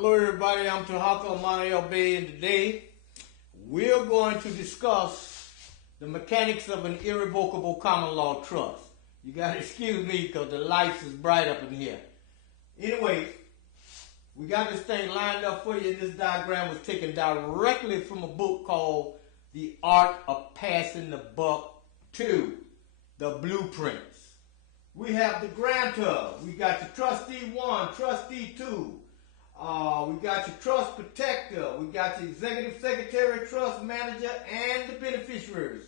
Hello everybody, I'm Tarhaka Amaana El Bey, and today we're going to discuss the mechanics of an irrevocable common law trust. You gotta excuse me because the lights is bright up in here. Anyway, we got this thing lined up for you. This diagram was taken directly from a book called The Art of Passing the Buck 2, The Blueprints. We have the grantor, we got your trustee 1, trustee 2, we got your trust protector, we got your executive secretary, trust manager, and the beneficiaries.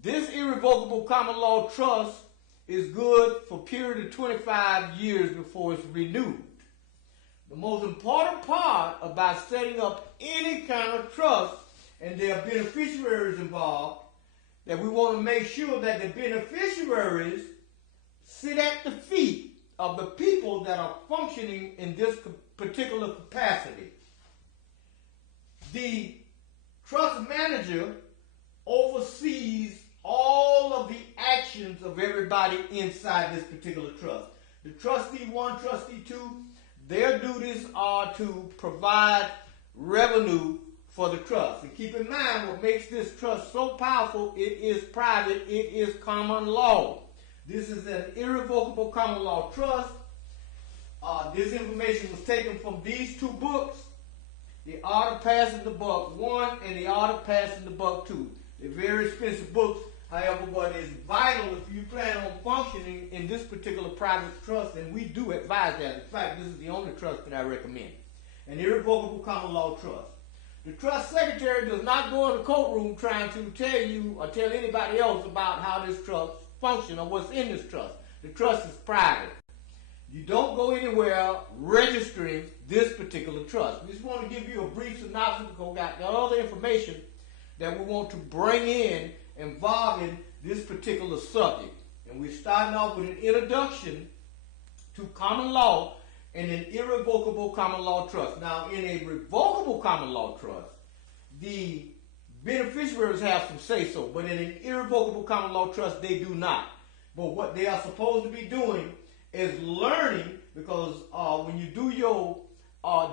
This irrevocable common law trust is good for a period of 25 years before it's renewed. The most important part about setting up any kind of trust, and there are beneficiaries involved, that we want to make sure that the beneficiaries sit at the feet of the people that are functioning in this particular capacity. The trust manager oversees all of the actions of everybody inside this particular trust. The trustee 1, trustee 2, their duties are to provide revenue for the trust. And keep in mind, what makes this trust so powerful, it is private, it is common law. This is an irrevocable common law trust. This information was taken from these two books, The Art of Passing the Buck 1 and The Art of Passing the Buck 2. They're very expensive books, however, but it's vital if you plan on functioning in this particular private trust, and we do advise that. In fact, this is the only trust that I recommend. An irrevocable common law trust. The trust secretary does not go in the courtroom trying to tell you or tell anybody else about how this trust functions or what's in this trust. The trust is private. You don't go anywhere registering this particular trust. We just want to give you a brief synopsis because we got the other information that we want to bring in involving this particular subject. And we're starting off with an introduction to common law and an irrevocable common law trust. Now, in a revocable common law trust, the beneficiaries have some say-so, but in an irrevocable common law trust, they do not. But what they are supposed to be doing is learning, because when you do your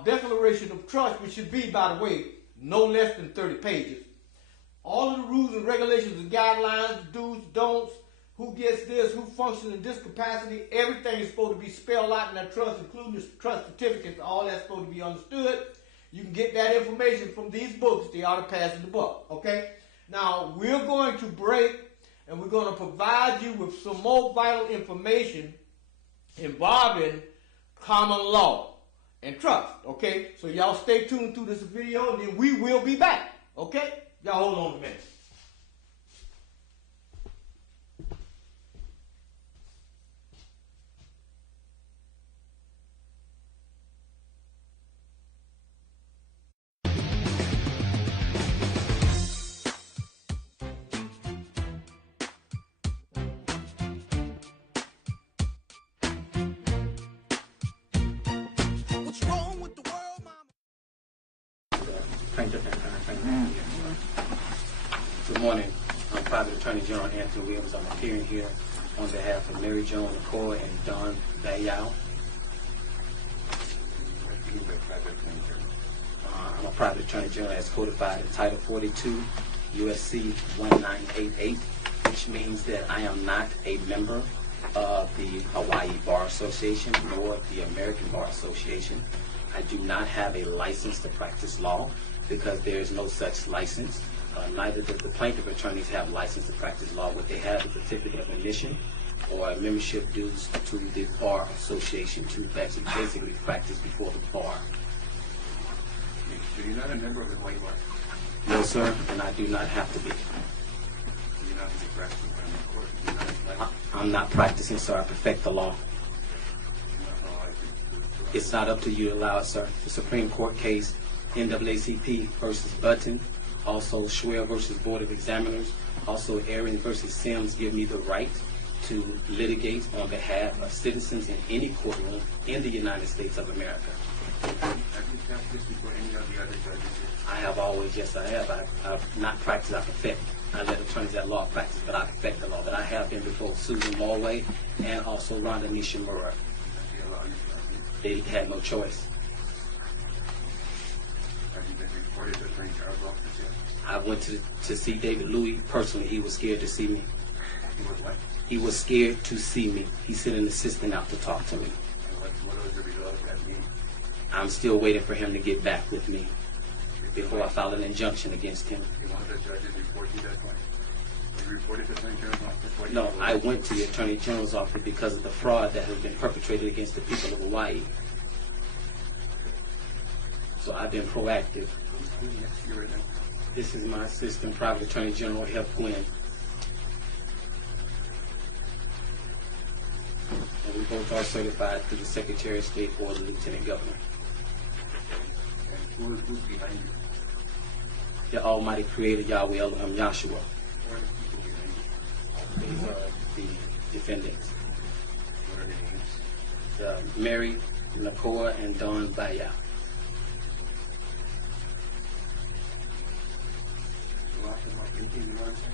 declaration of trust, which should be, by the way, no less than 30 pages, all of the rules and regulations and guidelines, do's, don'ts, who gets this, who functions in this capacity, everything is supposed to be spelled out in that trust, including the trust certificates. All that's supposed to be understood. You can get that information from these books, The Art of Passing the Buck, okay? Now, we're going to break, and we're going to provide you with some more vital information involving common law and trust, okay? So y'all stay tuned through this video, and then we will be back, okay? Y'all hold on a minute. Good morning. I'm Private Attorney General Anthony Williams. I'm appearing here on behalf of Mary Joan McCoy and Don Bayal. I'm a Private Attorney General as codified in Title 42, USC 1988, which means that I am not a member of the Hawaii Bar Association nor the American Bar Association. I do not have a license to practice law because there is no such license. Neither does the plaintiff attorneys have license to practice law. What they have is a certificate of admission or a membership dues to the Bar Association to basically practice before the bar. So you're not a member of the Hawaii Bar? No, sir, and I do not have to be. You're not practicing in court? I'm not practicing, sir. I perfect the law. It's not up to you to allow it, sir. The Supreme Court case, NAACP versus Button, also Schwer versus Board of Examiners, also Aaron versus Sims give me the right to litigate on behalf of citizens in any courtroom in the United States of America. Have you practiced before any of the other judges? I have always, yes I have. I've not practiced, I perfect. I let attorneys at law practice, but I perfect the law. But I have been before Susan Mulway and also Rhonda Nishimura. They had no choice. you reported to the Attorney General's office yet? I went to see David Louis personally. He was scared to see me. He was what? He was scared to see me. He sent an assistant out to talk to me. And what was the result of that meeting? I'm still waiting for him to get back with me before I file an injunction against him. You want the judge's report to that point? You reported to the Attorney General's office? No, I went to the Attorney General's office because of the fraud that has been perpetrated against the people of Hawaii. So I've been proactive. Who's next to you right now? This is my Assistant Private Attorney General, Hep Gwynn. And we both are certified through the Secretary of State or the Lieutenant Governor. And who's behind you? The Almighty Creator, Yahweh Elohim Yahshua. Who are the people behind you? These are the defendants. What are their names? Mary, Nakoa, and Don Baya. Anything you want to say?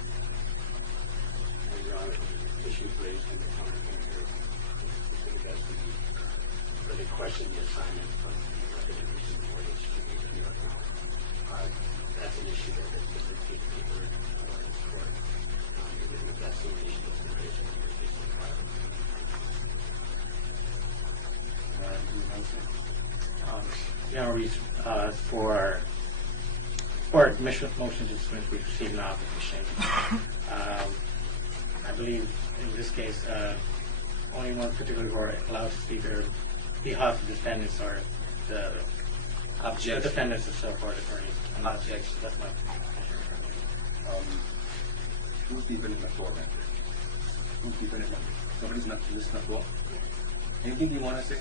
Your Honor, issues raised in the comment here, I think that's really question the assignment from the recommendation for the Supreme Court of New York County. That's an issue that has been repeatedly heard in this court. That's an issue that's been raised in the case of trial. Your Honor, for admission motion to dismiss, we received an opposition. I believe in this case, only one particular court allowed to speak on behalf of the defendants or the defendants and so forth, attorneys. Objection. That's my Who's deeper in the floor, man? Who's deeper in the floor? Somebody's not listening to the floor? Anything you want to say?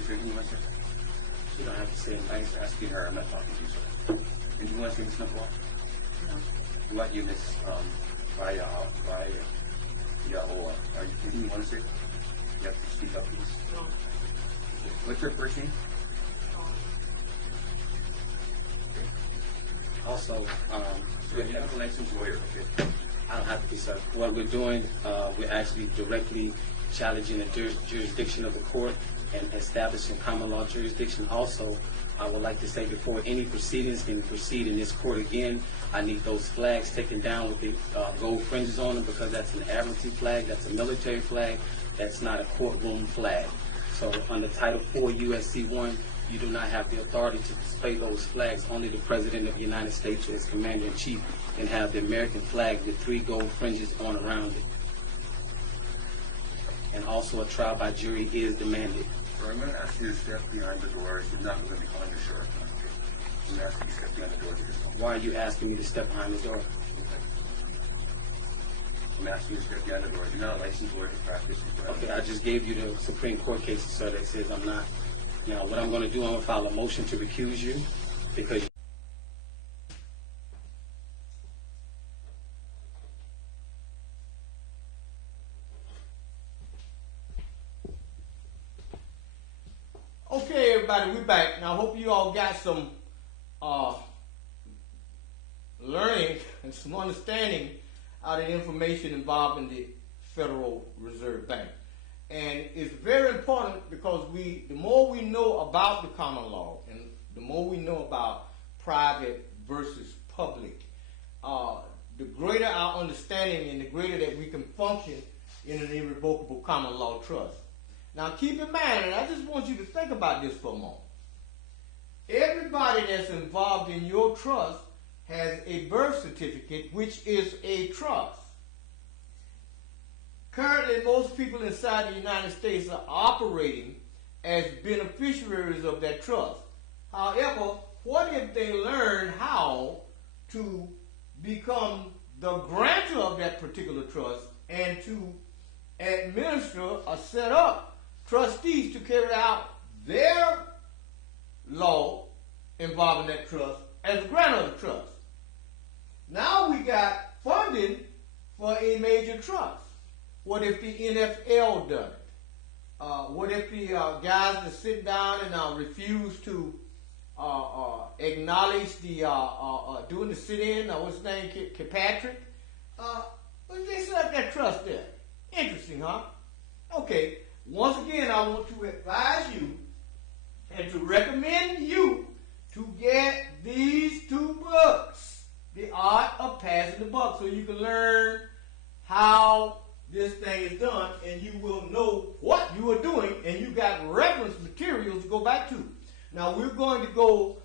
Is there anything you want to say? You don't have to say I anything. ain't asking her, I'm not talking to you, sir. Anything you want to say, Ms. Nakoa? No. What you, Ms. Baya, or anything you want to say? You have to speak up, please. No. What's your first name? Also, So you have a licensed lawyer, okay? I don't have to be sir. What we're doing, we're actually directly challenging the jurisdiction of the court and establishing common law jurisdiction. Also, I would like to say before any proceedings can proceed in this court again, I need those flags taken down with the gold fringes on them because that's an admiralty flag, that's a military flag, that's not a courtroom flag. So under Title 4 USC 1, you do not have the authority to display those flags. Only the President of the United States, as Commander-in-Chief, can have the American flag with 3 gold fringes on around it. And also a trial by jury is demanded. So I'm going to ask you to step behind the door. You're not going to be behind the shirt. I'm going to ask you to step behind the door to this one. Why are you asking me to step behind the door? I'm asking you to step behind the door. You're not a licensed lawyer to practice. Okay, I just gave you the Supreme Court cases, sir, that says I'm not. Now, what I'm going to do, I'm going to file a motion to recuse you because Okay, everybody, we're back. Now, I hope you all got some learning and some understanding out of the information involving the Federal Reserve Bank. And it's very important because the more we know about the common law and the more we know about private versus public, the greater our understanding and the greater that we can function in an irrevocable common law trust. Now keep in mind, and I just want you to think about this for a moment. Everybody that's involved in your trust has a birth certificate, which is a trust. Currently, most people inside the United States are operating as beneficiaries of that trust. However, what if they learn how to become the grantor of that particular trust and to administer or set up trustees to carry out their law involving that trust as a grantor of the trust? Now we got funding for a major trust. What if the NFL done it? What if the guys that sit down and refuse to acknowledge the doing the sit-in, what's his name, Kirkpatrick? They set up that trust there. Interesting, huh? Okay. Once again, I want to advise you and to recommend you to get these two books, The Art of Passing the Buck, so you can learn how this thing is done, and you will know what you are doing, and you got reference materials to go back to. Now we're going to go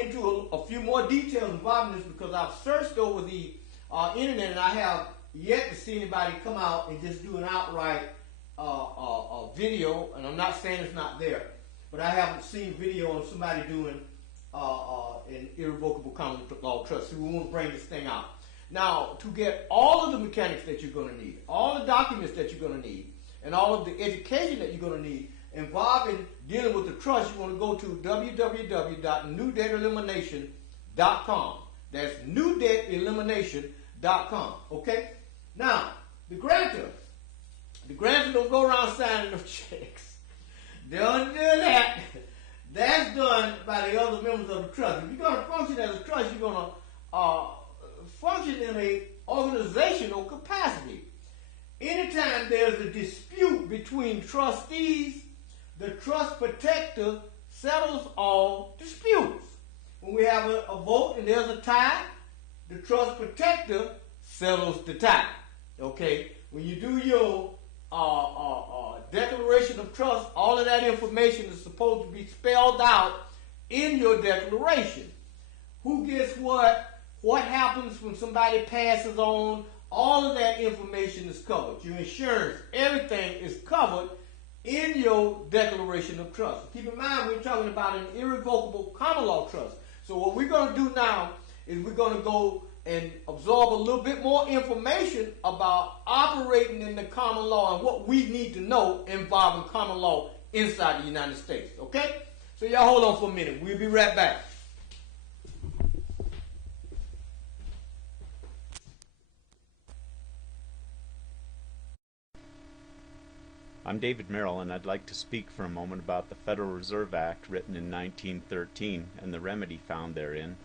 into a few more details involving this, because I've searched over the internet, and I have yet to see anybody come out and just do an outright video. And I'm not saying it's not there, but I haven't seen video on somebody doing an irrevocable common law trust. So we want to bring this thing out. Now, to get all of the mechanics that you're going to need, all the documents that you're going to need, and all of the education that you're going to need involving dealing with the trust, you want to go to www.newdebtelimination.com. That's newdebtelimination.com. Okay? Now, the grantor don't go around signing no checks. Don't do that. That's done by the other members of the trust. If you're going to function as a trust, you're going to function in a organizational capacity. Anytime there's a dispute between trustees, the trust protector settles all disputes. When we have a vote and there's a tie, the trust protector settles the tie. Okay? When you do your declaration of trust, all of that information is supposed to be spelled out in your declaration. Who gets what happens when somebody passes on, all of that information is covered. Your insurance, everything is covered in your declaration of trust. Keep in mind, we're talking about an irrevocable common law trust. So what we're going to do now is we're going to go and absorb a little bit more information about operating in the common law and what we need to know involving common law inside the United States. Okay? So y'all hold on for a minute. We'll be right back. I'm David Merrill, and I'd like to speak for a moment about the Federal Reserve Act written in 1913 and the remedy found therein,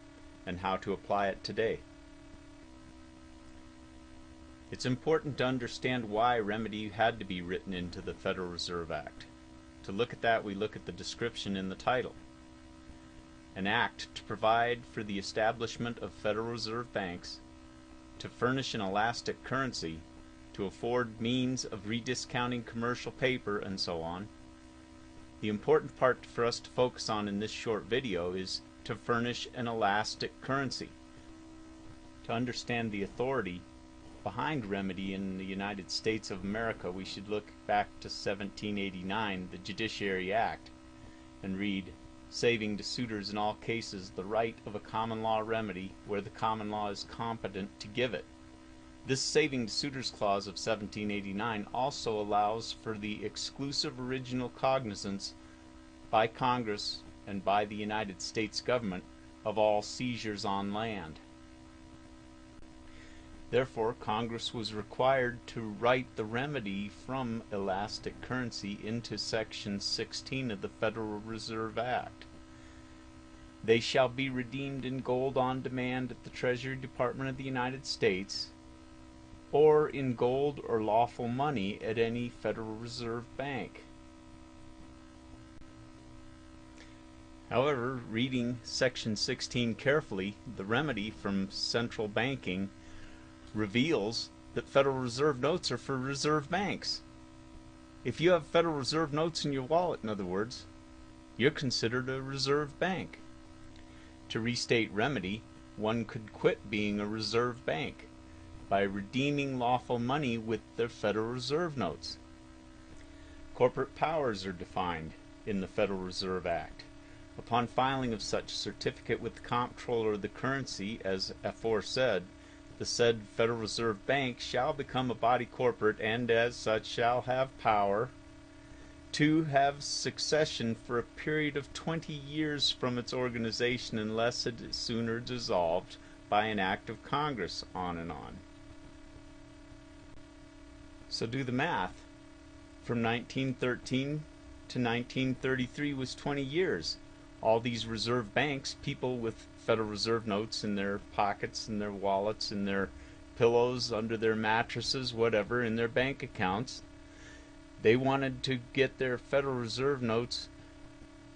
and how to apply it today. It's important to understand why remedy had to be written into the Federal Reserve Act. To look at that, we look at the description in the title. An act to provide for the establishment of Federal Reserve banks, to furnish an elastic currency, to afford means of rediscounting commercial paper, and so on. The important part for us to focus on in this short video is to furnish an elastic currency. To understand the authority behind remedy in the United States of America, we should look back to 1789, the Judiciary Act, and read, "Saving to suitors in all cases the right of a common law remedy where the common law is competent to give it." This saving to suitors clause of 1789 also allows for the exclusive original cognizance by Congress and by the United States government of all seizures on land. Therefore, Congress was required to write the remedy from elastic currency into Section 16 of the Federal Reserve Act. They shall be redeemed in gold on demand at the Treasury Department of the United States, or in gold or lawful money at any Federal Reserve Bank. However, reading Section 16 carefully, the remedy from central banking reveals that Federal Reserve notes are for reserve banks. If you have Federal Reserve notes in your wallet, in other words, you're considered a reserve bank. To restate remedy, one could quit being a reserve bank by redeeming lawful money with their Federal Reserve notes. Corporate powers are defined in the Federal Reserve Act. Upon filing of such certificate with the comptroller of the currency, as aforesaid, the said Federal Reserve Bank shall become a body corporate, and as such shall have power to have succession for a period of 20 years from its organization, unless it is sooner dissolved by an act of Congress, on and on. So do the math. From 1913 to 1933 was 20 years. All these reserve banks, people with Federal Reserve notes in their pockets, in their wallets, in their pillows, under their mattresses, whatever, in their bank accounts, they wanted to get their Federal Reserve notes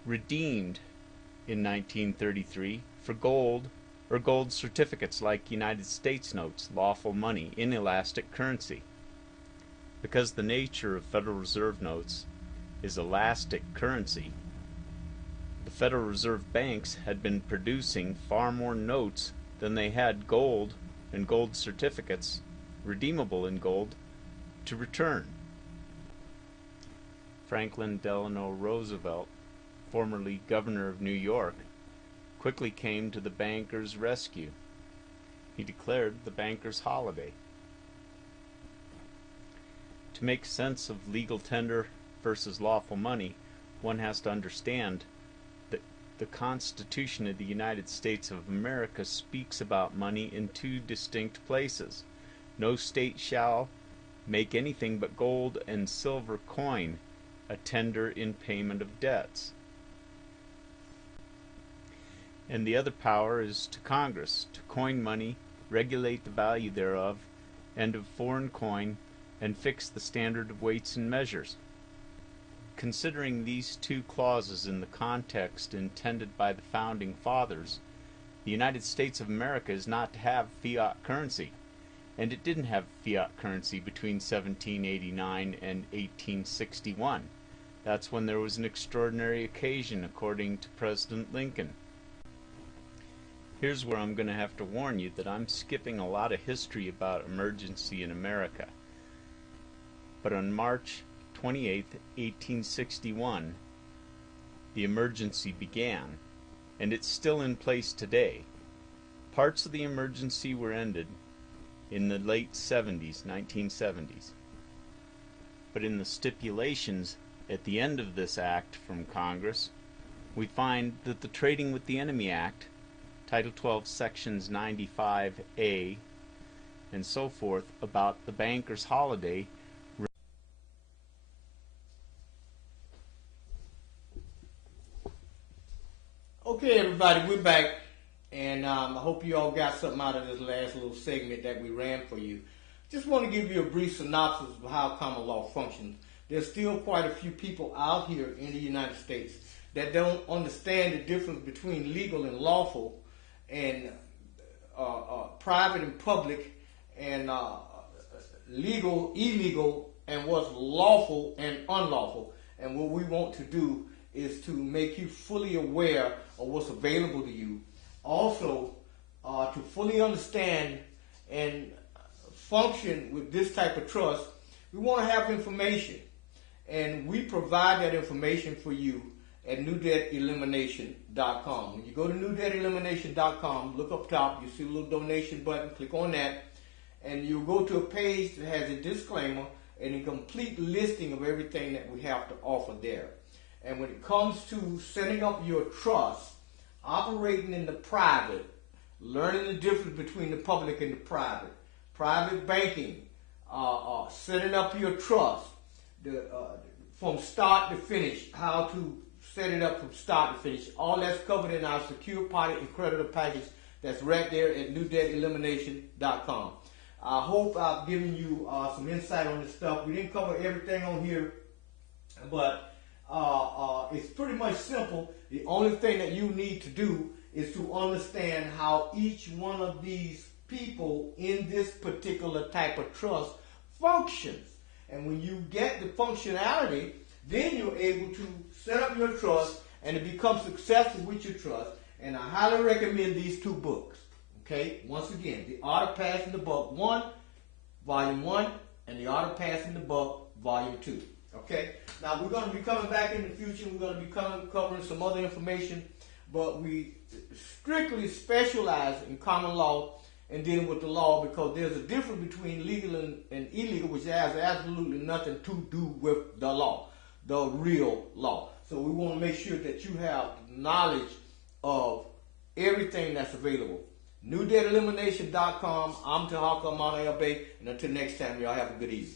redeemed in 1933 for gold or gold certificates like United States notes, lawful money, inelastic currency. Because the nature of Federal Reserve notes is elastic currency, the Federal Reserve banks had been producing far more notes than they had gold and gold certificates, redeemable in gold, to return. Franklin Delano Roosevelt, formerly governor of New York, quickly came to the bankers' rescue. He declared the bankers' holiday. To make sense of legal tender versus lawful money, one has to understand that the Constitution of the United States of America speaks about money in two distinct places. No state shall make anything but gold and silver coin a tender in payment of debts. And the other power is to Congress, to coin money, regulate the value thereof, and of foreign coin, and fix the standard of weights and measures. Considering these two clauses in the context intended by the Founding Fathers, the United States of America is not to have fiat currency, and it didn't have fiat currency between 1789 and 1861. That's when there was an extraordinary occasion, according to President Lincoln. Here's where I'm going to have to warn you that I'm skipping a lot of history about emergency in America. But on March 28, 1861, the emergency began, and it's still in place today. Parts of the emergency were ended in the late 70s, 1970s. But in the stipulations at the end of this act from Congress, we find that the Trading with the Enemy Act, Title 12, Sections 95A, and so forth, about the banker's holiday. Okay, everybody, we're back, and I hope you all got something out of this last little segment that we ran for you. Just want to give you a brief synopsis of how common law functions. There's still quite a few people out here in the United States that don't understand the difference between legal and lawful, and private and public, and legal, illegal, and what's lawful and unlawful. And what we want to do is to make you fully aware of what's available to you. Also, to fully understand and function with this type of trust, we want to have information. And we provide that information for you at newdebtelimination.com. When you go to newdebtelimination.com, look up top, you see a little donation button, click on that, and you'll go to a page that has a disclaimer and a complete listing of everything that we have to offer there. And when it comes to setting up your trust, operating in the private, learning the difference between the public and the private banking, setting up your trust, from start to finish, how to set it up from start to finish. All that's covered in our secure party and creditor package that's right there at newdebtelimination.com. I hope I've given you some insight on this stuff. We didn't cover everything on here, but it's pretty much simple. The only thing that you need to do is to understand how each one of these people in this particular type of trust functions. And when you get the functionality, then you're able to set up your trust and to become successful with your trust. And I highly recommend these two books. Okay, once again, The Art of Passing the Buck 1, Volume 1, and The Art of Passing the Buck, Volume 2. Okay, now we're going to be coming back in the future. We're going to be covering some other information, but we strictly specialize in common law and dealing with the law, because there's a difference between legal and illegal, which has absolutely nothing to do with the law, the real law. So we want to make sure that you have knowledge of everything that's available. NewDebtElimination.com. I'm Tarhaka Amaana El Bey, and until next time, y'all have a good evening.